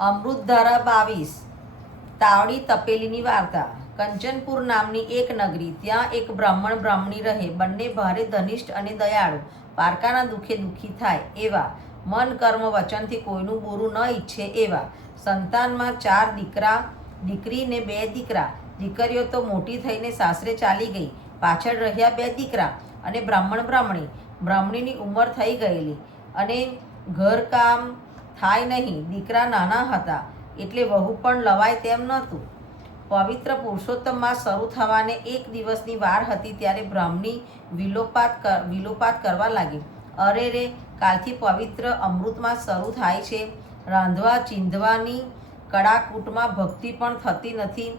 અમૃતધારા 22 તાવડી તપેલીની વાર્તા। કંચનપુર નામની એક નગરી, ત્યાં એક બ્રાહ્મણ બ્રાહ્મણી રહે। બંને ભારે ધનિષ્ઠ અને દયાળુ, પારકાના દુઃખે દુઃખી થાય એવા, મન કર્મ વચનથી કોઈનું બુરું ન ઈચ્છે એવા। સંતાનમાં 4 દીકરા દીકરી ને 2 દીકરા। દીકરીઓ તો મોટી થઈને સાસરે ચાલી ગઈ, પાછળ રહ્યા 2 દીકરા અને બ્રાહ્મણ બ્રાહ્મણી। બ્રાહ્મણીની ઉંમર થઈ ગયેલી અને ઘરકામ થાય નહીં। દીકરા નાના હતા એટલે વહુ પણ લવાય તેમ નહોતું। પવિત્ર પુરુષોત્તમ માસ શરૂ થવાને એક દિવસની વાર હતી ત્યારે બ્રાહ્મણી વિલોપાત કરવા લાગી। અરે રે, કાલથી પવિત્ર અમૃત માસ શરૂ થાય છે। રાંધવા ચીંધવાની કડાકૂટમાં ભક્તિ પણ થતી નથી,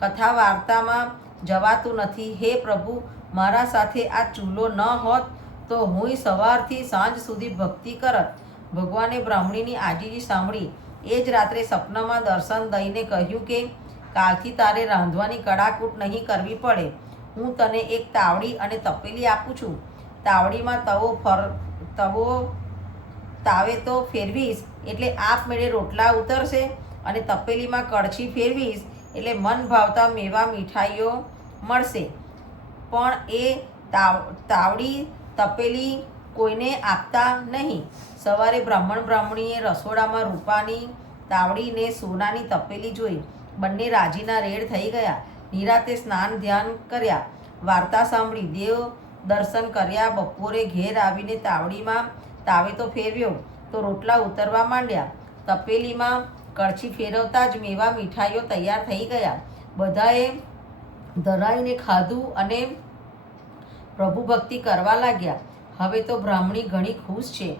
કથા વાર્તામાં જવાતું નથી। હે પ્રભુ, મારા સાથે આ ચૂલો ન હોત તો હુંય સવારથી સાંજ સુધી ભક્તિ કરત। ભગવાને બ્રાહ્મણીની આજીજી સાંભળી એ જ રાત્રે સપનામાં દર્શન દઈને કહ્યું કે કાલથી તારે રાંધવાની કડાકૂટ નહીં કરવી પડે। હું તને એક તાવડી અને તપેલી આપું છું। તાવડીમાં તાવે તો ફેરવીશ એટલે આપમેળે રોટલા ઉતરશે, અને તપેલીમાં કળછી ફેરવીશ એટલે મન ભાવતા મેવા મીઠાઈઓ મળશે। પણ એ તાવડી તપેલી કોઈને આપતા નહીં। સવારે બ્રાહ્મણ બ્રાહ્મણીએ રસોડામાં રૂપાની તાવડી ને સોનાની તપેલી જોઈ। બંને રાજીના રેડ થઈ ગયા। નિરાતે સ્નાન ધ્યાન કર્યા, વાર્તા સાંભળી, દેવ દર્શન કર્યા। બપોરે ઘેર આવીને તાવડીમાં તાવે તો ફેરવ્યો તો રોટલા ઉતરવા માંડ્યા। તપેલીમાં કળછી ફેરવતા જ મેવા મીઠાઈઓ તૈયાર થઈ ગયા। બધાએ ધરાઈને ખાધું અને પ્રભુ ભક્તિ કરવા લાગ્યા। હવે તો બ્રાહ્મણી ઘણી ખુશ છે।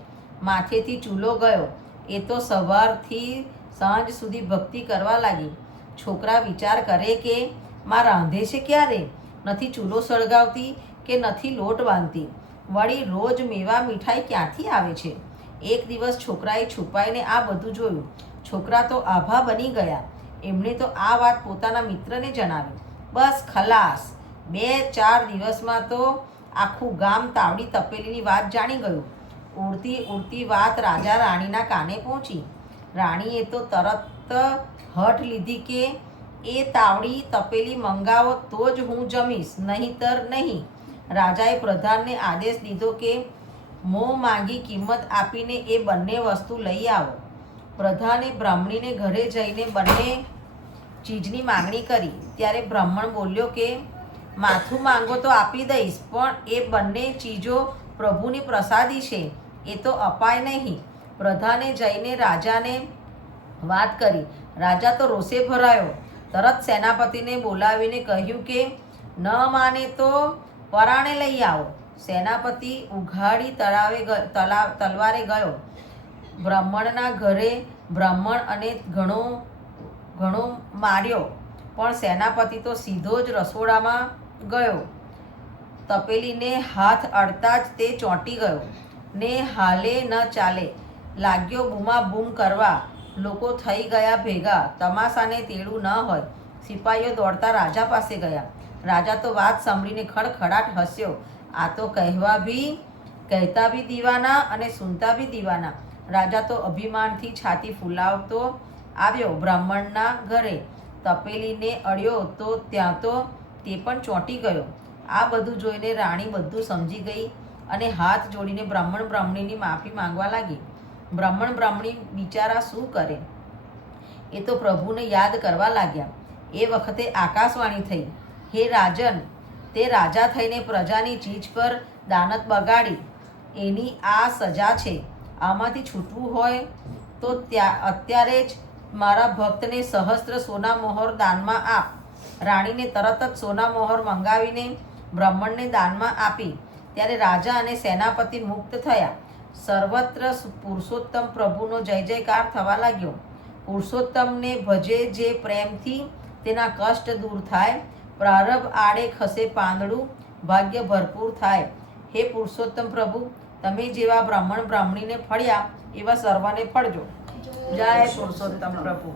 માથેથી ચૂલો ગયો, એ તો સવારથી સાંજ સુધી ભક્તિ કરવા લાગી। છોકરા વિચાર કરે કે માં રાંધે છે ક્યારે? નથી ચૂલો સળગાવતી કે નથી લોટ બાંધતી, વળી રોજ મેવા મીઠાઈ ક્યાંથી આવે છે? એક દિવસ છોકરાએ છુપાઈને આ બધું જોયું। છોકરા તો આભા બની ગયા। એમણે તો આ વાત પોતાના મિત્રને જણાવી। બસ ખલાસ, 2-4 દિવસમાં તો આખું ગામ તાવડી તપેલીની વાત જાણી ગયું। ઉડતી ઉડતી વાત રાજા રાણીના કાને પહોંચી। રાણીએ તો તરત હઠ લીધી કે એ તાવડી તપેલી મંગાવો તો જ હું જમીશ, નહીંતર નહીં। રાજાએ પ્રધાનને આદેશ દીધો કે મોં માંગી કિંમત આપીને એ બંને વસ્તુ લઈ આવો। પ્રધાને બ્રાહ્મણીને ઘરે જઈને બંને ચીજની માંગણી કરી। ત્યારે બ્રાહ્મણ બોલ્યો કે માથું માંગો તો આપી દઈશ, પણ એ બંને ચીજો પ્રભુની પ્રસાદી છે, એ તો અપાય નહીં। પ્રધાને જઈને રાજાને વાત કરી। રાજા તો રોષે ભરાયો, તરત સેનાપતિને બોલાવીને કહ્યું કે ન માને તો પરાણે લઈ આવો। સેનાપતિ ઉઘાડી તલવારે ગયો। બ્રાહ્મણના ઘરે બ્રાહ્મણ અને ઘણો માર્યો, પણ સેનાપતિ તો સીધો જ રસોડામાં ગયો। તપેલીને હાથ અડતા જ તે ચોંટી ગયો ને હાલે ન ચાલે લાગ્યો બૂમાબૂમ કરવા। લોકો થઈ ગયા ભેગા। તમાશાને તેડું ન હોય, સિપાહીઓ દોડતા રાજા પાસે ગયા। રાજા તો વાત સાંભળીને ખડખડાટ હસ્યો। આ તો કહેતા બી દીવાના અને સુનતા બી દીવાના। રાજા તો અભિમાનથી છાતી ફૂલાવતો આવ્યો બ્રાહ્મણના ઘરે। તપેલીને અડ્યો તો ત્યાં તો તે પણ ચોંટી ગયો। આ બધું જોઈને રાણી બધું સમજી ગઈ અને હાથ જોડીને બ્રાહ્મણ બ્રાહ્મણીની માફી માંગવા લાગી। બ્રાહ્મણ બ્રાહ્મણી બિચારા શું કરે? એ તો પ્રભુને યાદ કરવા લાગ્યા। એ વખતે આકાશવાણી થઈ, હે રાજન, તે રાજા થઈને પ્રજાની ચીજ પર દાનત બગાડી, એની આ સજા છે। આમાંથી છૂટવું હોય તો અત્યારે જ મારા ભક્તને સહસ્ત્ર સોના મોહર દાનમાં આપ। રાણીને તરત જ સોના મોહર મંગાવીને બ્રાહ્મણને દાનમાં આપી। ત્યારે રાજા અને સેનાપતિ મુક્ત થયા। સર્વત્ર પુરુષોત્તમ પ્રભુનો જય જયકાર થવા લાગ્યો। પુરુષોત્તમને ભજે જે પ્રેમથી, તેના કષ્ટ દૂર થાય। પ્રારબ્ધ આડે ખસે પાંદડું, ભાગ્ય ભરપૂર થાય। હે પુરુષોત્તમ પ્રભુ, તમે જેવા બ્રાહ્મણ બ્રાહ્મણીને ફળ્યા એવા સર્વને ફળજો। જય પુરુષોત્તમ પ્રભુ।